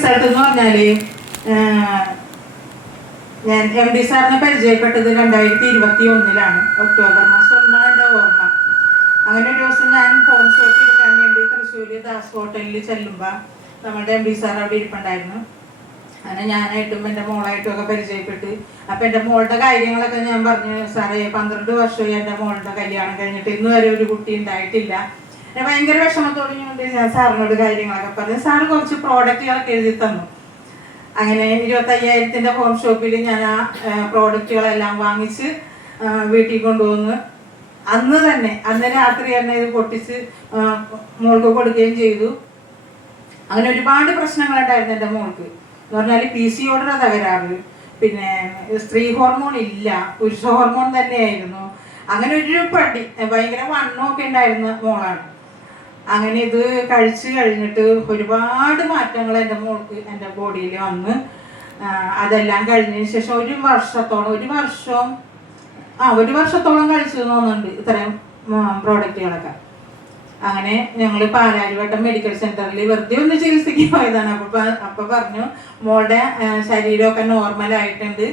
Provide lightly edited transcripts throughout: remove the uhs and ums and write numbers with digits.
Result എന്ന് പറഞ്ഞാല് ഞാൻ MD സാറിനെ പരിചയപ്പെട്ടത് 2021 ഒക്ടോബർ മാസം ഒന്നാണ് എൻ്റെ ഓർമ്മ. അങ്ങനെ ഒരു ദിവസം ഞാൻ ഹോം ഷോപ്പ് എടുക്കാൻ വേണ്ടി തൃശ്ശൂർ ദാസ് ഹോട്ടലിൽ ചെല്ലുമ്പോൾ നമ്മുടെ MD സാർ അവിടെ ഇരിപ്പുണ്ടായിരുന്നു. അങ്ങനെ ഞാനായിട്ടും എൻ്റെ മോളായിട്ടും ഒക്കെ പരിചയപ്പെട്ട് അപ്പം എൻ്റെ മോളുടെ കാര്യങ്ങളൊക്കെ ഞാൻ പറഞ്ഞു, സാറേ 12 വർഷമായി എൻ്റെ മോളുടെ കല്യാണം കഴിഞ്ഞിട്ട് ഇന്ന് വരെ ഒരു കുട്ടി ഉണ്ടായിട്ടില്ല. ഭയങ്കര വിഷമത്തോടുകൊണ്ട് ഞാൻ സാറിനോട് കാര്യങ്ങളൊക്കെ പറഞ്ഞു. സാറ് കുറച്ച് പ്രോഡക്റ്റുകളൊക്കെ എഴുതി തന്നു. അങ്ങനെ 25,000 ഹോം ഷോപ്പിൽ ഞാൻ ആ പ്രോഡക്റ്റുകളെല്ലാം വാങ്ങിച്ച് വീട്ടിൽ കൊണ്ടുവന്ന് അന്ന് രാത്രി തന്നെ ഇത് പൊട്ടിച്ച് മോൾക്ക് കൊടുക്കുകയും ചെയ്തു. അങ്ങനെ ഒരുപാട് പ്രശ്നങ്ങളുണ്ടായിരുന്നു എൻ്റെ മോൾക്ക്. എന്ന് പറഞ്ഞാൽ PCOD തകരാറ്, പിന്നെ സ്ത്രീ ഹോർമോൺ ഇല്ല, പുരുഷ ഹോർമോൺ തന്നെയായിരുന്നു. അങ്ങനെ ഒരു പടി ഭയങ്കര വണ്ണമൊക്കെ ഉണ്ടായിരുന്ന മോളാണ്. അങ്ങനെ ഇത് കഴിച്ച് കഴിഞ്ഞിട്ട് ഒരുപാട് മാറ്റങ്ങൾ എൻ്റെ മോൾക്ക് എൻ്റെ ബോഡിയിൽ വന്ന് അതെല്ലാം കഴിഞ്ഞതിന് ശേഷം ഒരു വർഷത്തോളം കഴിച്ചു തോന്നുന്നുണ്ട് ഇത്രയും പ്രോഡക്റ്റുകളൊക്കെ. അങ്ങനെ ഞങ്ങൾ പാലാരിവട്ടം മെഡിക്കൽ സെന്ററിൽ വെറുതെ ഒന്ന് ചികിത്സയ്ക്ക് പോയതാണ്. അപ്പൊ പറഞ്ഞു മോളുടെ ശരീരമൊക്കെ നോർമലായിട്ടുണ്ട്,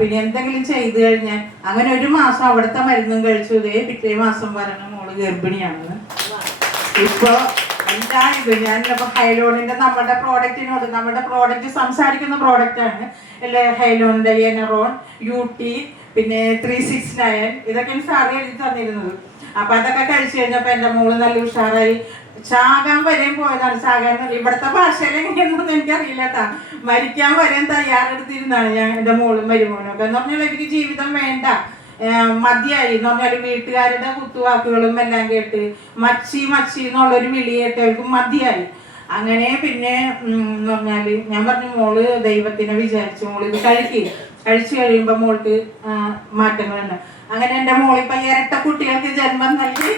പിന്നെ എന്തെങ്കിലും ചെയ്തു കഴിഞ്ഞാൽ. അങ്ങനെ ഒരു മാസം അവിടുത്തെ മരുന്നും കഴിച്ചു. പിറ്റേ മാസം പറഞ്ഞു മോള് ഗർഭിണിയാണെന്ന്. ഇപ്പൊ എന്താണിത്, ഞാനിപ്പോ ഹൈലോണിന്റെ നമ്മുടെ പ്രോഡക്റ്റ് സംസാരിക്കുന്ന പ്രോഡക്റ്റാണ്. ഹൈലോണിന്റെ എനറോൺ, UT, പിന്നെ 369 ഇതൊക്കെയാണ് സാറ് എഴുതി തന്നിരുന്നത്. അപ്പൊ അതൊക്കെ കഴിച്ചു കഴിഞ്ഞപ്പോ എൻ്റെ മോള് നല്ല ഉഷാറായി. ചാകാൻ വരെയും പോയതാണ്. ചാകാൻ ഇവിടുത്തെ ഭാഷയിൽ എങ്ങനെയൊന്നും എനിക്കറിയില്ല കേട്ടാ. മരിക്കാൻ വരെയും തയ്യാറെടുത്തിരുന്നാണ് ഞാൻ എൻ്റെ മോളും മരുമോനൊക്കെ. എന്ന് പറഞ്ഞാൽ എനിക്ക് ജീവിതം വേണ്ട, മതിയായി എന്ന് പറഞ്ഞാൽ വീട്ടുകാരുടെ കുത്തുവാക്കുകളും എല്ലാം കേട്ട് മച്ചി എന്നുള്ളൊരു വിളി കേട്ട് അവർക്ക് മതിയായി. അങ്ങനെ പിന്നെ എന്ന് പറഞ്ഞാൽ ഞാൻ പറഞ്ഞു മോള് ദൈവത്തിനെ വിചാരിച്ചു മോള് ഇത് കഴിച്ചു കഴിയുമ്പോൾ മോൾക്ക് മാറ്റങ്ങളുണ്ട്. അങ്ങനെ എൻ്റെ മോളിപ്പോൾ ഇരട്ട കുട്ടികൾക്ക് ജന്മം നൽകി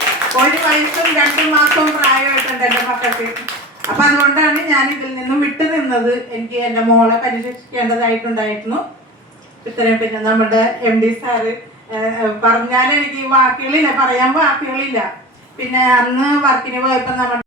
1 വയസ്സും 2 മാസവും പ്രായമായിട്ടുണ്ട് എൻ്റെ മക്കൾക്ക്. അപ്പം അതുകൊണ്ടാണ് ഞാൻ ഇതിൽ നിന്നും വിട്ടു നിന്നത്. എനിക്ക് എൻ്റെ മോളെ പരിരക്ഷിക്കേണ്ടതായിട്ടുണ്ടായിരുന്നു. ഇത്രയും പിന്നെ നമ്മുടെ MD സാറ് പറഞ്ഞാൽ എനിക്ക് പറയാൻ വാക്കുകളില്ല. പിന്നെ അന്ന് വർക്കിന് പോയപ്പോൾ നമ്മുടെ